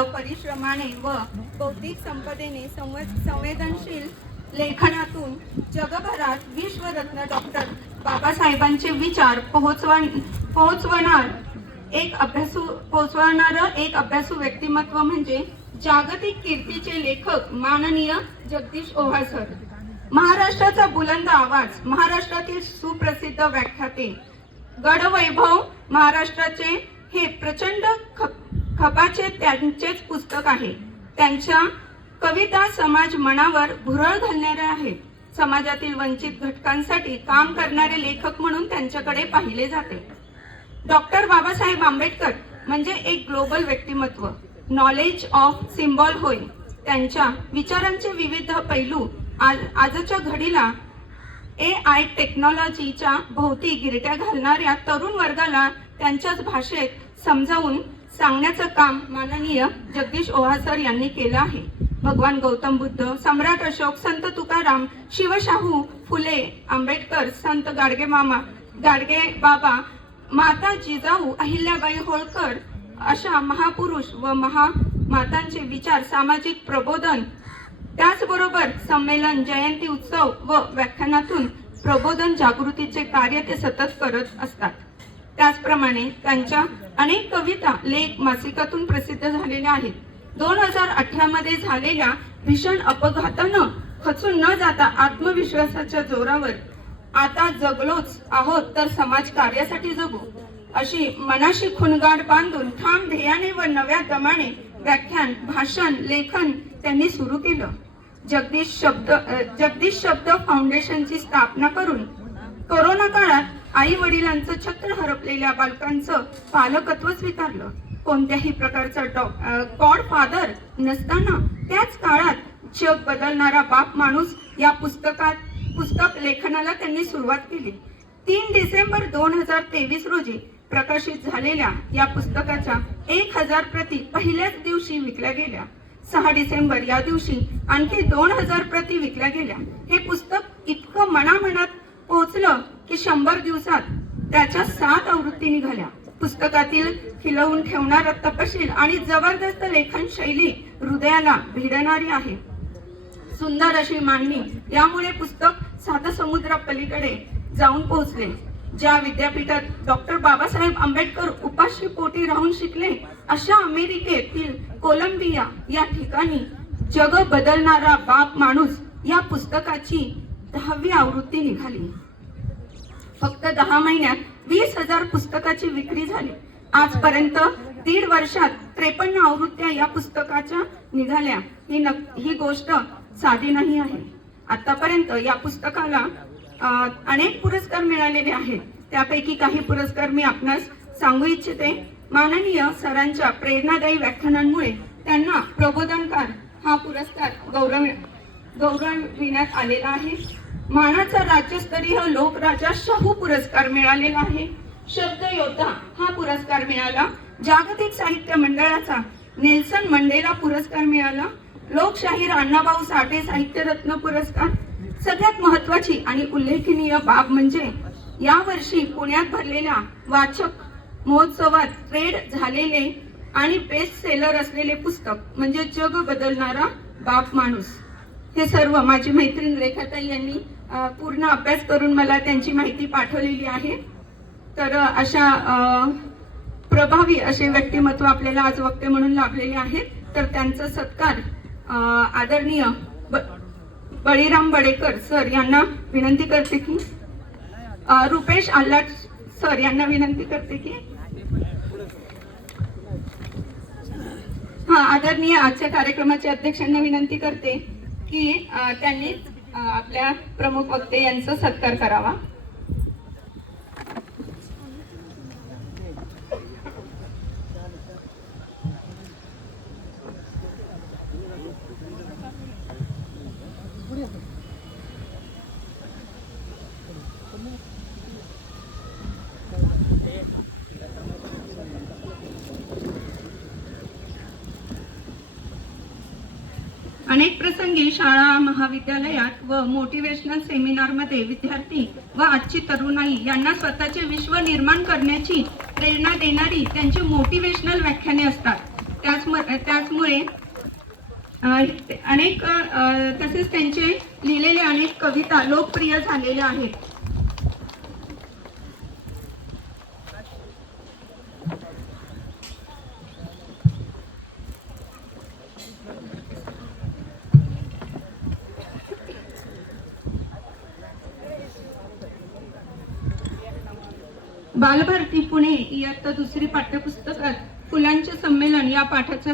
परिश्रमाने व बौद्धिक संपदेने संवेदनशील लेखनातून जगभरात विश्वरत्न डॉक्टर बाबासाहेबांचे विचार पोहोचवण पोहोचवणार एक अभ्यासू पोहोचवणार एक अभ्यासू व्यक्तिमत्व म्हणजे जागतिक कीर्तीचे लेखक माननीय जगदीश ओव्हाळ सर. महाराष्ट्राचा बुलंद आवाज महाराष्ट्रातील सुप्रसिद्ध व्याख्याते. गडवैभव महाराष्ट्राचे हे प्रचंड खप- खपाचे त्यांचेच पुस्तक आहे. त्यांच्या कविता समाज मनावर भुरळ घालणाऱ्या आहेत. समाजातील वंचित घटकांसाठी काम करणारे लेखक म्हणून त्यांच्याकडे पाहिले जाते. डॉक्टर बाबासाहेब आंबेडकर म्हणजे एक ग्लोबल व्यक्तिमत्व. नॉलेज ऑफ सिम्बॉल होय. त्यांच्या विचारांचे विविध पैलू आज आजच्या घडीला ए आय टेक्नॉलॉजीच्या भोवती गिरट्या घालणाऱ्या तरुण वर्गाला त्यांच्याच भाषेत समजावून सांगण्याचं काम माननीय जगदीश ओहासर यांनी केलं आहे. भगवान गौतम बुद्ध सम्राट अशोक संत तुकाराम शिवशाहू फुले आंबेडकर संत गाडगे मामा गाडगे बाबा माता जिजाऊ अहिल्याबाई होळकर अशा महापुरुष व महामातांचे विचार सामाजिक प्रबोधन त्याचबरोबर संमेलन जयंती उत्सव व व्याख्यानातून प्रबोधन जागृतीचे कार्य ते सतत करत असतात. त्याचप्रमाणे त्यांच्या अनेक कविता लेख मासिकातून प्रसिद्ध झालेल्या आहेत. दोन हजार अठरा मध्ये झालेल्या भीषण अपघातानं खचून न जाता आत्मविश्वासाच्या जोरावर आता जगलोच आहोत तर समाज कार्यासाठी जगू अशी मनाशी खुणगाड बांधून ठाम ध्येयाने व नव्या दमाने व्याख्यान भाषण लेखन त्यांनी सुरू केलं. जगदीश शब्द जगदीश शब्द फाउंडेशनची स्थापना करून कोरोना काळात आई वडिलांचं छत्र हरपलेल्या बालकांचं पालकत्व स्वीकारलं. कोणत्याही प्रकारचा गॉड फादर नसताना त्याच काळात जग बदलणारा बाप माणूस या पुस्तकात पुस्तक लेखनाला त्यांनी सुरुवात केली. तीन डिसेंबर दोन हजार तेवीस रोजी प्रकाशित झालेल्या या पुस्तकाच्या एक हजार प्रती पहिल्याच दिवशी विकल्या गेल्या. सहा डिसेंबर या दिवशी आणखी दोन हजार प्रती विकल्या गेल्या. हे पुस्तक इतकं मनामनात पोहोचलं की शंभर दिवसात त्याच्या सात आवृत्ती निघाल्या. पुस्तकातील खिलवून ठेवणारा तपशील आणि जबरदस्त लेखन शैली हृदयाला भिडणारी आहे. सुंदर अशी मांडणी यामुळे पुस्तक सात समुद्रा पलीकडे जाऊन पोहोचले. ज्या विद्यापीठात डॉक्टर बाबासाहेब आंबेडकर उपाशी पोटी राहून शिकले अशा अमेरिकेतील कोलंबिया या ठिकाणी जग बदलणारा बाप माणूस या पुस्तकाची दहावी आवृत्ती निघाली. फक्त दहा महिन्यात वीस हजार पुस्तकाची विक्री झाली. आजपर्यंत दीड वर्षात त्रेपन्न आवृत्त्या या पुस्तकाच्या निघाल्या. ही नक ही गोष्ट साधी नाही आहे. आतापर्यंत या पुस्तकाला अनेक पुरस्कार मिळालेले आहेत. त्यापैकी काही पुरस्कार मी आपणास सांगू इच्छिते. माननीय सरांच्या प्रेरणादायी व्याख्यानांमुळे त्यांना प्रबोधनकार हा पुरस्कार गौरव गौरविण्यात आलेला आहे. मानाचा राज्यस्तरीय लोकराजा शाहू पुरस्कार मिळालेला आहे. शब्द योद्धा हा पुरस्कार मिळाला. जागतिक साहित्य मंडळाचा नेल्सन मंडेला पुरस्कार मिळाला. लोकशाहीर अण्णाभाऊ साठे साहित्यरत्न पुरस्कार. सगळ्यात महत्वाची आणि उल्लेखनीय बाब म्हणजे यावर्षी पुण्यात भरलेल्या वाचक महोत्सवात ट्रेड झालेले आणि बेस्ट सेलर असलेले पुस्तक म्हणजे जग बदलणारा बाप माणूस. हे सर्व माझी मैत्रीण रेखाताई यांनी पूर्ण अभ्यास करून मला त्यांची माहिती पाठवलेली आहे. तर अशा प्रभावी असे व्यक्तिमत्व आपल्याला आज वक्ते म्हणून लाभलेले आहेत. तर त्यांचा सत्कार आदरणीय ब- बळीराम बडेकर सर यांना विनंती करते की रुपेश आल्लाट सर यांना विनंती करते की हा आदरणीय आजच्या कार्यक्रमाचे अध्यक्षांना विनंती करते की त्यांनी आपल्या प्रमुख वक्ते यांचा सत्कार करावा. अनेक प्रसंगी शाळा महाविद्यालयात व मोटिवेशनल सेमिनारमध्ये विद्यार्थी व आजची तरुणाई यांना स्वतःचे विश्व निर्माण करण्याची प्रेरणा देणारी त्यांची मोटिवेशनल व्याख्याने असतात. त्याच त्याचमुळे अनेक तसेच त्यांचे लिहिलेले अनेक कविता लोकप्रिय झालेल्या आहेत. बालभारती पुणे इयत्ता दुसरी पाठ्यपुस्तकात फुलांचे संमेलन या पाठाचा